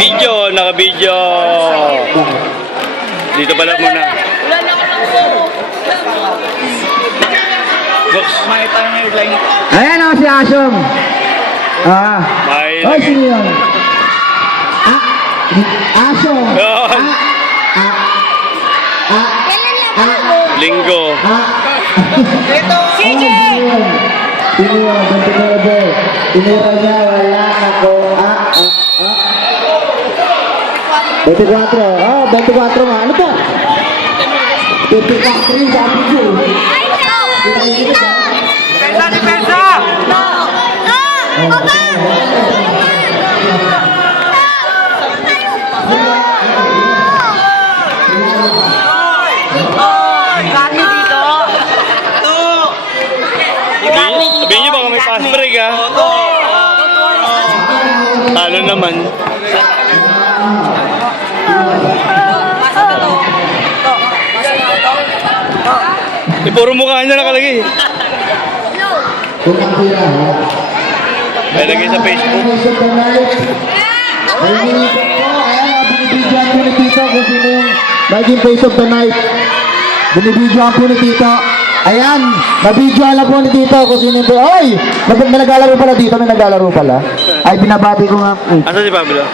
Video, naka-video. Dito pala muna. Looks. May time line. Ayan o, si Asyong. May... Oy, sino yun? Asyong. Linggo. Sige! Sino yun? Ganti ko na Tinira niya, wala ako. 24. Oh, 24 nga. Ano ba? 24 yung sabi ko. Pensa ni Pensa! Sabihin niyo baka may fast break ha? Talo naman. Puro mukha niya nakalagay. May lagay sa Facebook. Binibidyoan po ni Tito kung sino yung maging face of the night. Binibidyoan po ni Tito. Ayan, nabidyoan na po ni Tito kung sino yung... Oy! May naglalaro pala dito, may naglalaro pala. Ay, binabati ko nga. Asa si Pablo?